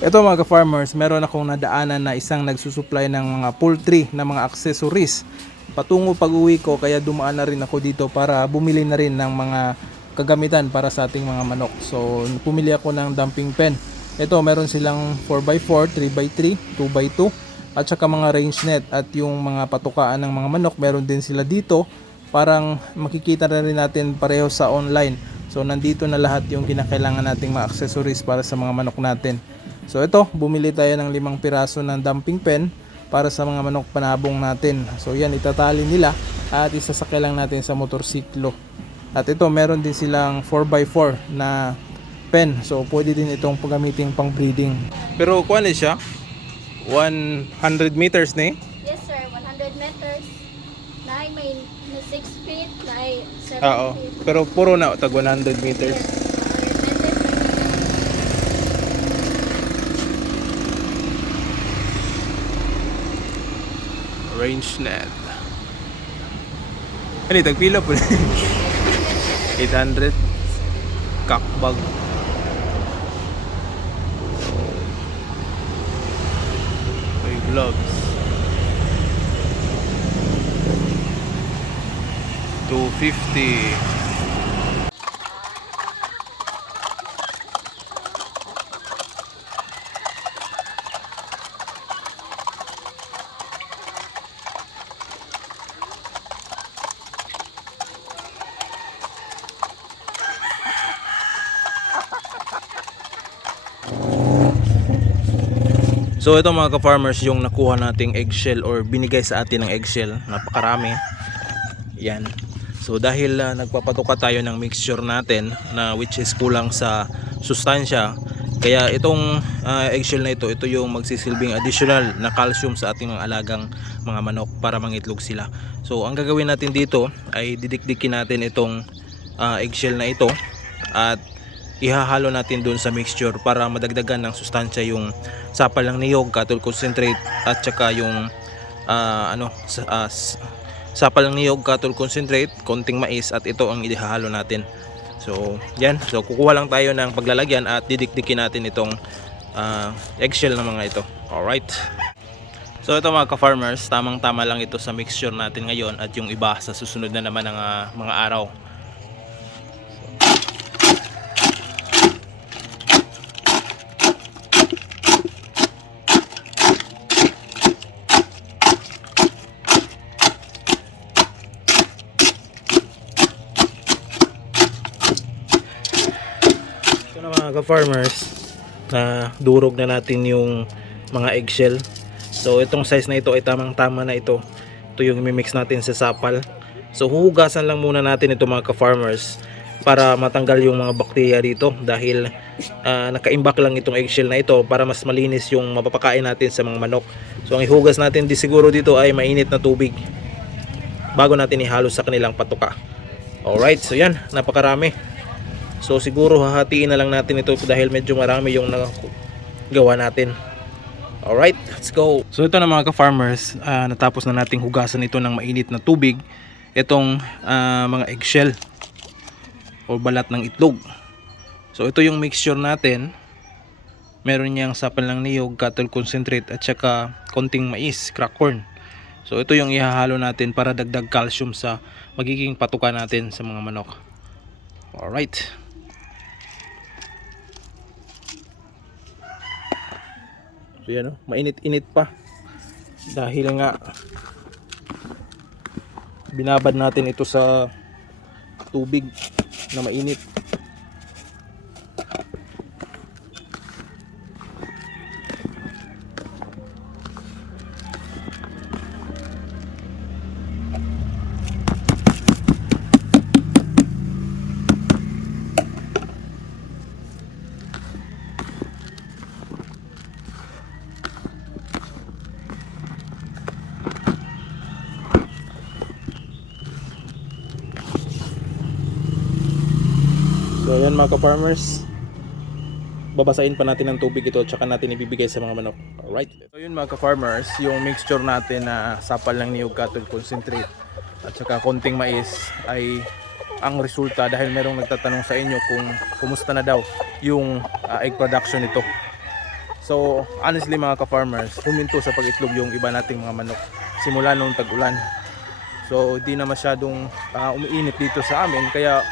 Ito mga farmers, meron akong nadaanan na isang nagsusupply ng mga poultry na mga accessories. Patungo pag uwi ko, kaya dumaan na rin ako dito para bumili na rin ng mga kagamitan para sa ating mga manok. So, pumili ako ng dumping pen. Ito, meron silang 4x4, 3x3, 2x2, at saka mga range net at yung mga patukaan ng mga manok, meron din sila dito. Parang makikita na rin natin pareho sa online. So, nandito na lahat yung kinakailangan nating mga accessories para sa mga manok natin. So ito, bumili tayo ng limang piraso ng dumping pen para sa mga manok panabong natin. So yan, itatali nila at isasakay lang natin sa motorsiklo. At ito, meron din silang 4x4 na pen. So pwede din itong pagamitin pang breeding. Pero kuan siya? 100 meters ni? Yes sir, 100 meters. Naay may na 6 feet, naay 7 Oo. feet. Pero puro na tag 100 meters. Yes, 100 meters. Range net. Ano tag pila po? 800 kakbag. May gloves. 250. So ito mga ka-farmers yung nakuha nating eggshell or binigay sa atin ng eggshell. Napakarami. Yan. So dahil ah, nagpapatuka tayo ng mixture natin na which is kulang sa sustansya, kaya itong ah, eggshell na ito, ito yung magsisilbing additional na calcium sa ating mga alagang mga manok para mangitlog sila. So ang gagawin natin dito ay didikdikin natin itong ah, eggshell na ito at ihahalo natin doon sa mixture para madagdagan ng sustansya yung sapal ng niyog, cattle concentrate at saka yung ah, ano sa, s- sapal ng niyog, cattle concentrate, konting mais at ito ang ihahalo natin. So, yan. So, kukuha lang tayo ng paglalagyan at didikdikin natin itong ah, eggshell ng mga ito. Alright. So, ito mga ka-farmers, tamang-tama lang ito sa mixture natin ngayon at yung iba sa susunod na naman ng ah, mga araw. Mga ka-farmers na durog na natin yung mga eggshell. So itong size na ito ay tamang tama na ito. Ito yung mimix natin sa sapal. So huhugasan lang muna natin ito mga ka-farmers para matanggal yung mga bakterya dito dahil ah, nakaimbak lang itong eggshell na ito para mas malinis yung mapapakain natin sa mga manok. So ang ihugas natin di siguro dito ay mainit na tubig bago natin ihalo sa kanilang patuka. Alright, so yan, napakarami. So siguro hahatiin na lang natin ito dahil medyo marami yung nagawa natin. Alright, let's go. So ito na mga ka-farmers, ah, natapos na nating hugasan ito ng mainit na tubig. Itong ah, mga eggshell o balat ng itlog. So ito yung mixture natin. Meron niyang sapal ng niyog, cattle concentrate at saka konting mais, crack corn. So ito yung ihahalo natin para dagdag calcium sa magiging patuka natin sa mga manok. Alright. So yan o, mainit-init pa. Dahil nga binabad natin ito sa tubig na mainit. So ayan mga ka-farmers. Babasain pa natin ng tubig ito at saka natin ibibigay sa mga manok. Alright. So yun mga ka-farmers, yung mixture natin na sapal ng niyog cattle concentrate at saka konting mais ay ang resulta dahil merong nagtatanong sa inyo kung kumusta na daw yung ah, egg production nito. So, honestly mga ka-farmers, huminto sa pag-itlog yung iba nating mga manok simula nung tag-ulan. So, di na masyadong ah, umiinit dito sa amin kaya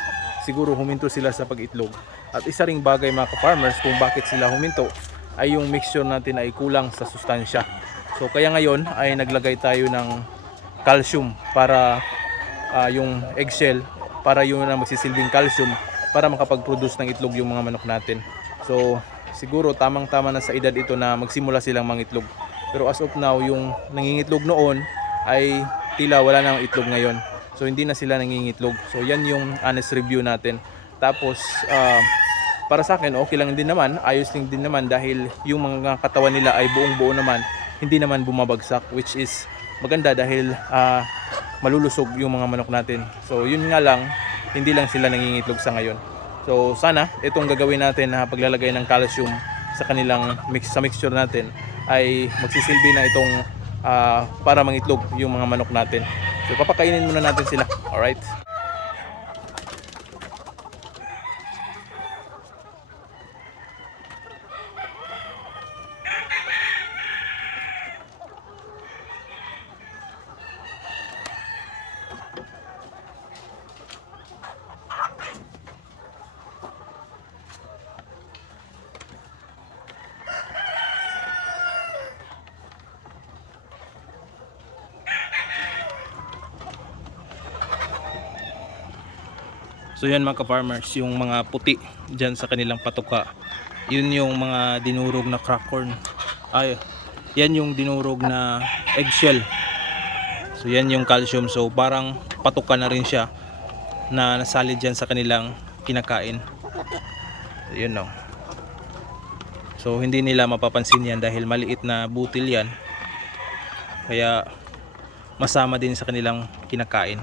siguro huminto sila sa pag-itlog. At isa ring bagay mga ka-farmers kung bakit sila huminto ay yung mixture natin ay kulang sa sustansya. So, kaya ngayon ay naglagay tayo ng calcium para ah, yung eggshell para yun na magsisilbing calcium para makapag-produce ng itlog yung mga manok natin. So, siguro tamang-tama na sa edad ito na magsimula silang mangitlog. Pero as of now, yung nangingitlog noon ay tila wala nang itlog ngayon. So, hindi na sila nangingitlog. So, yan yung honest review natin. Tapos, ah, para sa akin, okay lang din naman. Ayos lang din naman dahil yung mga katawan nila ay buong-buo naman. Hindi naman bumabagsak which is maganda dahil ah, malulusog yung mga manok natin. So yun nga lang, hindi lang sila nangingitlog sa ngayon. So sana itong gagawin natin na paglalagay ng calcium sa kanilang mix sa mixture natin ay magsisilbi na itong ah, para mangitlog yung mga manok natin. So papakainin muna natin sila. Alright? So yan mga ka-farmers, yung mga puti dyan sa kanilang patuka. Yun yung mga dinurog na crack corn. Ay, yan yung dinurog na eggshell. So yan yung calcium. So parang patuka na rin siya na nasalid dyan sa kanilang kinakain. So, yun no. So hindi nila mapapansin yan dahil maliit na butil yan. Kaya masama din sa kanilang kinakain.